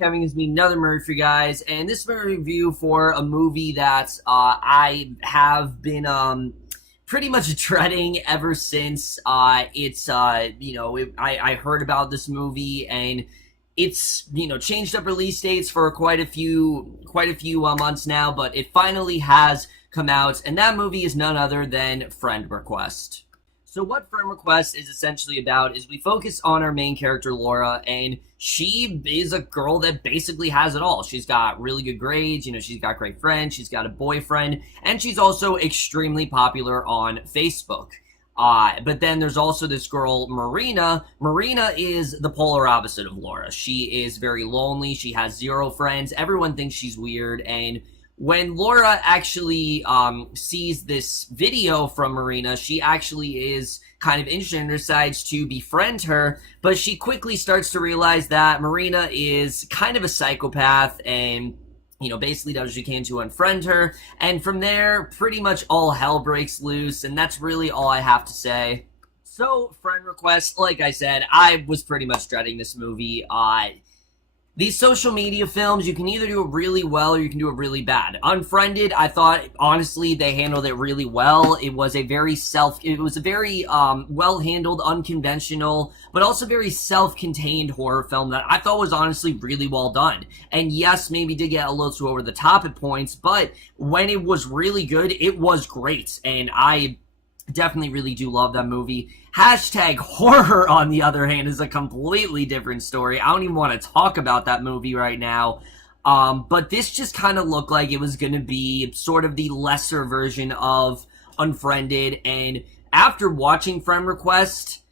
Kevin gives me another movie for you guys, and this is my review for a movie that I have been pretty much dreading ever since I heard about this movie, and it's changed up release dates for quite a few months now, but it finally has come out, and that movie is none other than Friend Request. So what Friend Request is essentially about is we focus on our main character, Laura, and she is a girl that basically has it all. She's got really good grades, she's got great friends, she's got a boyfriend, and she's also extremely popular on Facebook. But then there's also this girl, Marina. Marina is the polar opposite of Laura. She is very lonely, she has zero friends, everyone thinks she's weird, and when Laura actually sees this video from Marina, she actually is kind of interested and decides to befriend her, but she quickly starts to realize that Marina is kind of a psychopath and, basically does what she can to unfriend her, and from there, pretty much all hell breaks loose, and that's really all I have to say. So, Friend Request, like I said, I was pretty much dreading this movie. These social media films, you can either do it really well or you can do it really bad. Unfriended, I thought, honestly, they handled it really well. It was a very well-handled, unconventional, but also very self-contained horror film that I thought was honestly really well done. And yes, maybe did get a little too over the top at points, but when it was really good, it was great. And I definitely really do love that movie. Hashtag horror, on the other hand, is a completely different story. I don't even want to talk about that movie right now. But this just kind of looked like it was going to be sort of the lesser version of Unfriended. And after watching Friend Request,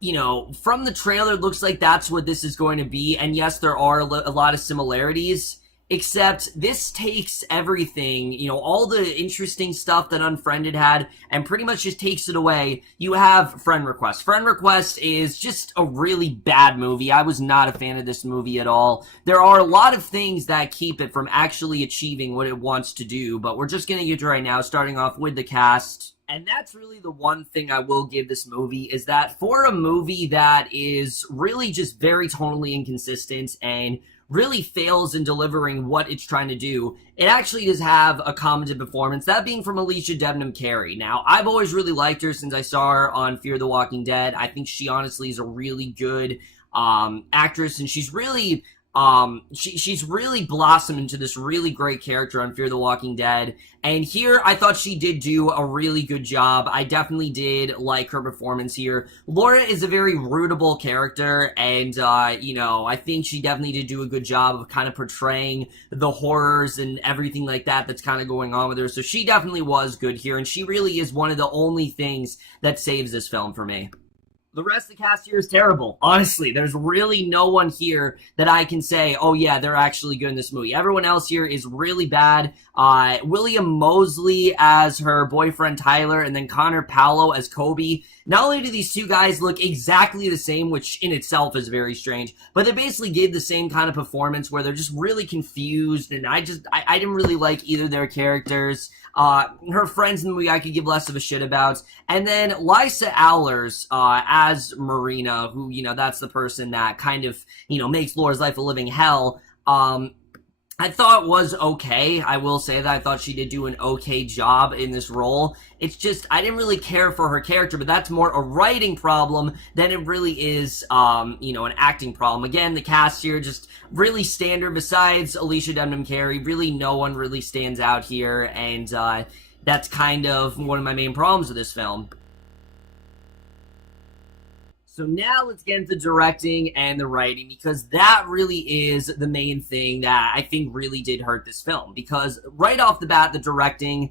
from the trailer, it looks like that's what this is going to be. And yes, there are a lot of similarities. Except this takes everything, all the interesting stuff that Unfriended had, and pretty much just takes it away. You have Friend Request. Friend Request is just a really bad movie. I was not a fan of this movie at all. There are a lot of things that keep it from actually achieving what it wants to do, but we're just going to get to right now, starting off with the cast. And that's really the one thing I will give this movie, is that for a movie that is really just very tonally inconsistent and really fails in delivering what it's trying to do, it actually does have a competent performance, that being from Alycia Debnam-Carey. Now, I've always really liked her since I saw her on Fear the Walking Dead. I think she honestly is a really good actress, and she's really she's really blossomed into this really great character on Fear the Walking Dead, and here I thought she did do a really good job. I definitely did like her performance here. Laura is a very rootable character, and I think she definitely did do a good job of kind of portraying the horrors and everything like that that's kind of going on with her, so she definitely was good here, and she really is one of the only things that saves this film for me. The rest of the cast here is terrible. Honestly, there's really no one here that I can say, oh yeah, they're actually good in this movie. Everyone else here is really bad. William Moseley as her boyfriend Tyler, and then Connor Paolo as Kobe. Not only do these two guys look exactly the same, which in itself is very strange, but they basically gave the same kind of performance where they're just really confused, and I didn't really like either of their characters. Her friends in the movie I could give less of a shit about. And then Liesl Ahlers, as Marina, who, that's the person that kind of, makes Laura's life a living hell. I thought was okay. I will say that I thought she did do an okay job in this role. It's just, I didn't really care for her character, but that's more a writing problem than it really is, an acting problem. Again, the cast here just really standard. Besides Alycia Debnam-Carey, really no one really stands out here, and that's kind of one of my main problems with this film. So now let's get into the directing and the writing, because that really is the main thing that I think really did hurt this film. Because right off the bat, the directing,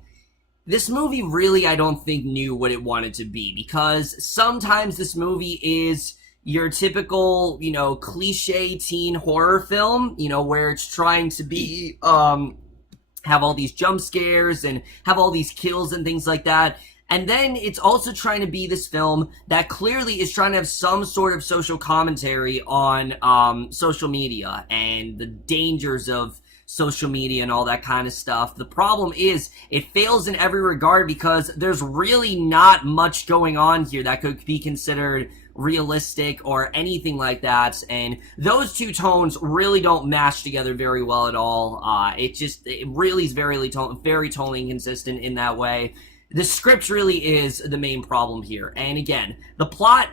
this movie really, I don't think, knew what it wanted to be. Because sometimes this movie is your typical, cliche teen horror film, where it's trying to be, have all these jump scares and have all these kills and things like that. And then it's also trying to be this film that clearly is trying to have some sort of social commentary on social media and the dangers of social media and all that kind of stuff. The problem is it fails in every regard because there's really not much going on here that could be considered realistic or anything like that, and those two tones really don't match together very well at all. It really is very tonally inconsistent in that way. The script really is the main problem here, and again, the plot,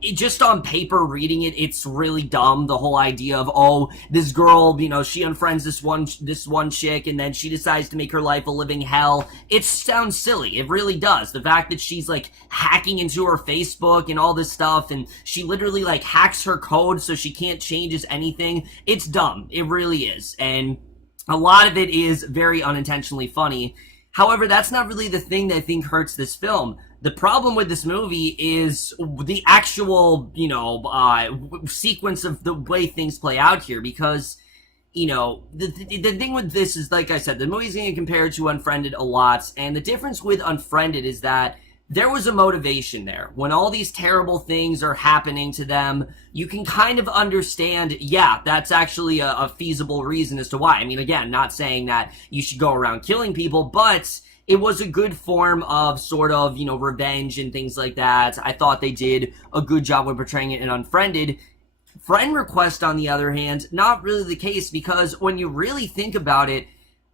just on paper reading it, it's really dumb. The whole idea of, oh, this girl, she unfriends this one chick, and then she decides to make her life a living hell. It sounds silly. It really does. The fact that she's, like, hacking into her Facebook and all this stuff, and she literally, like, hacks her code so she can't change anything. It's dumb. It really is. And a lot of it is very unintentionally funny. However, that's not really the thing that I think hurts this film. The problem with this movie is the actual, sequence of the way things play out here, because, the thing with this is, like I said, the movie's going to compare to Unfriended a lot, and the difference with Unfriended is that there was a motivation there. When all these terrible things are happening to them, you can kind of understand, yeah, that's actually a feasible reason as to why. I mean, again, not saying that you should go around killing people, but it was a good form of sort of, revenge and things like that. I thought they did a good job with portraying it in Unfriended. Friend Request, on the other hand, not really the case, because when you really think about it,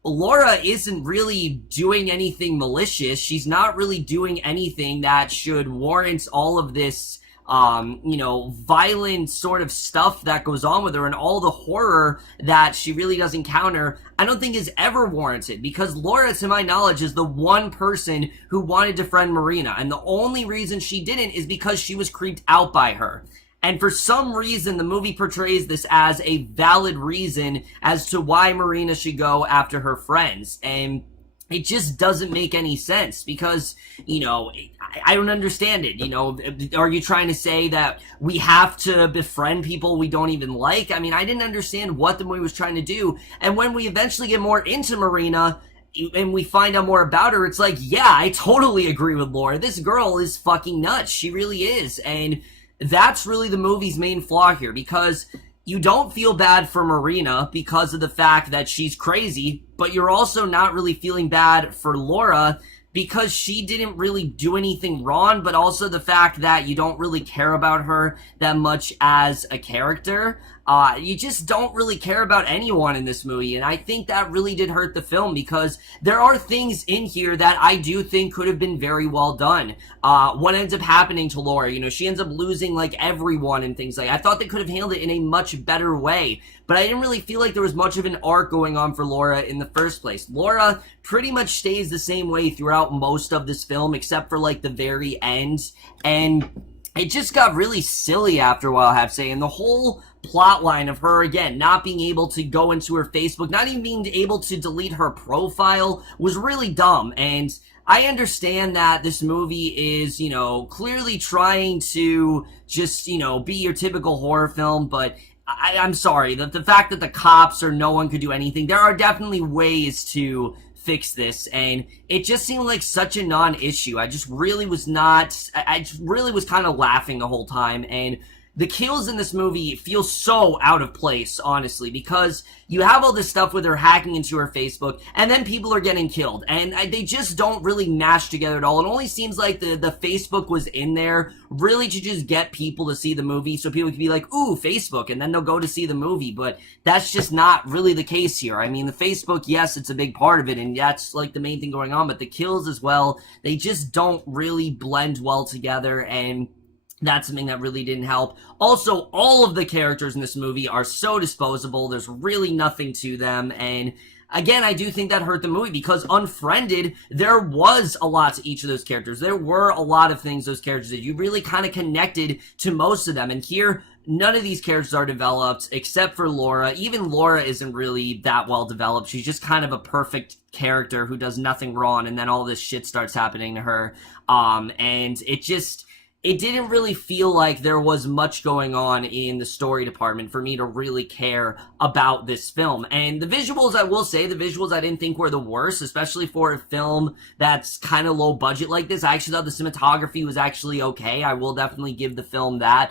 Laura isn't really doing anything malicious. She's not really doing anything that should warrant all of this, violent sort of stuff that goes on with her, and all the horror that she really does encounter, I don't think is ever warranted, because Laura, to my knowledge, is the one person who wanted to friend Marina, and the only reason she didn't is because she was creeped out by her. And for some reason, the movie portrays this as a valid reason as to why Marina should go after her friends. And it just doesn't make any sense, because, I don't understand it. Are you trying to say that we have to befriend people we don't even like? I mean, I didn't understand what the movie was trying to do. And when we eventually get more into Marina and we find out more about her, it's like, yeah, I totally agree with Laura. This girl is fucking nuts. She really is. And that's really the movie's main flaw here, because you don't feel bad for Marina because of the fact that she's crazy, but you're also not really feeling bad for Laura because she didn't really do anything wrong, but also the fact that you don't really care about her that much as a character. You just don't really care about anyone in this movie, and I think that really did hurt the film, because there are things in here that I do think could have been very well done. What ends up happening to Laura, she ends up losing, like, everyone and things like that. I thought they could have handled it in a much better way, but I didn't really feel like there was much of an arc going on for Laura in the first place. Laura pretty much stays the same way throughout most of this film, except for, like, the very end, and it just got really silly after a while, I have to say, and the whole plot line of her, again, not being able to go into her Facebook, not even being able to delete her profile, was really dumb. And I understand that this movie is, clearly trying to just, be your typical horror film, but I'm sorry, the fact that the cops or no one could do anything, there are definitely ways to fix this, and it just seemed like such a non-issue. I just really was kind of laughing the whole time, and the kills in this movie feel so out of place, honestly, because you have all this stuff with her hacking into her Facebook, and then people are getting killed, and they just don't really mash together at all. It only seems like the Facebook was in there really to just get people to see the movie, so people can be like, ooh, Facebook, and then they'll go to see the movie, but that's just not really the case here. I mean, the Facebook, yes, it's a big part of it, and that's, like, the main thing going on, but the kills as well, they just don't really blend well together, and that's something that really didn't help. Also, all of the characters in this movie are so disposable. There's really nothing to them. And again, I do think that hurt the movie, because Unfriended, there was a lot to each of those characters. There were a lot of things those characters did. You really kind of connected to most of them. And here, none of these characters are developed except for Laura. Even Laura isn't really that well developed. She's just kind of a perfect character who does nothing wrong. And then all this shit starts happening to her. And it didn't really feel like there was much going on in the story department for me to really care about this film. And the visuals, I will say, I didn't think were the worst, especially for a film that's kind of low budget like this. I actually thought the cinematography was actually okay. I will definitely give the film that.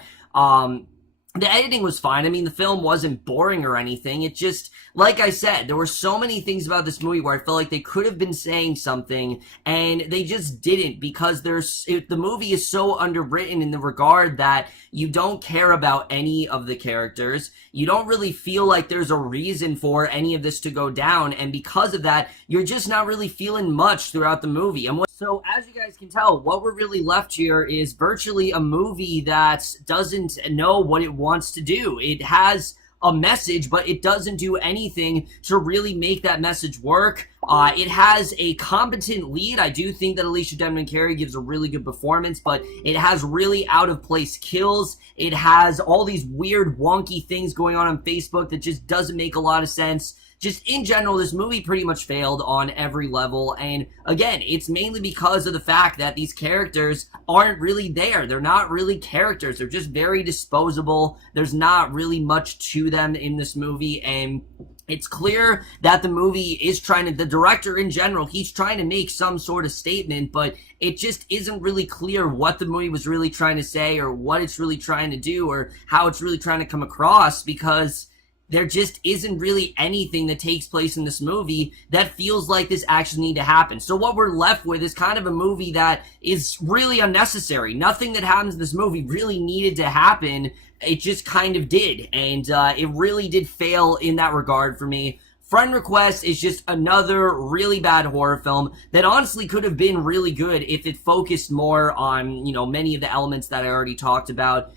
the editing was fine. I mean, the film wasn't boring or anything. It just, like I said, there were so many things about this movie where I felt like they could have been saying something, and they just didn't, because the movie is so underwritten in the regard that you don't care about any of the characters. You don't really feel like there's a reason for any of this to go down, and because of that, you're just not really feeling much throughout the movie. So, as you guys can tell, what we're really left here is virtually a movie that doesn't know what it wants to do. It has a message, but it doesn't do anything to really make that message work. It has a competent lead. I do think that Alycia Debnam-Carey gives a really good performance, but it has really out-of-place kills. It has all these weird, wonky things going on Facebook that just doesn't make a lot of sense. Just in general, this movie pretty much failed on every level, and again, it's mainly because of the fact that these characters aren't really there. They're not really characters. They're just very disposable. There's not really much to them in this movie, and it's clear that the movie is the director in general, he's trying to make some sort of statement, but it just isn't really clear what the movie was really trying to say, or what it's really trying to do, or how it's really trying to come across, because there just isn't really anything that takes place in this movie that feels like this actually need to happen. So what we're left with is kind of a movie that is really unnecessary. Nothing that happens in this movie really needed to happen. It just kind of did, and it really did fail in that regard for me. Friend Request is just another really bad horror film that honestly could have been really good if it focused more on, many of the elements that I already talked about.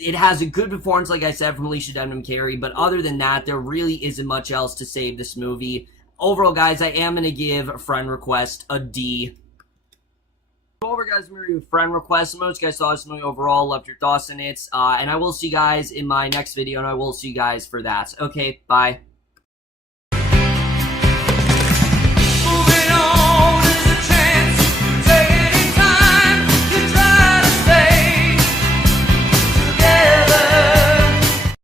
It has a good performance, like I said, from Alycia Debnam-Carey, but other than that, there really isn't much else to save this movie. Overall, guys, I am going to give Friend Request a D. Over, guys, I'm going to review Friend Request. Most guys saw this movie overall, loved your thoughts on it, and I will see you guys in my next video, and I will see you guys for that. Okay, bye.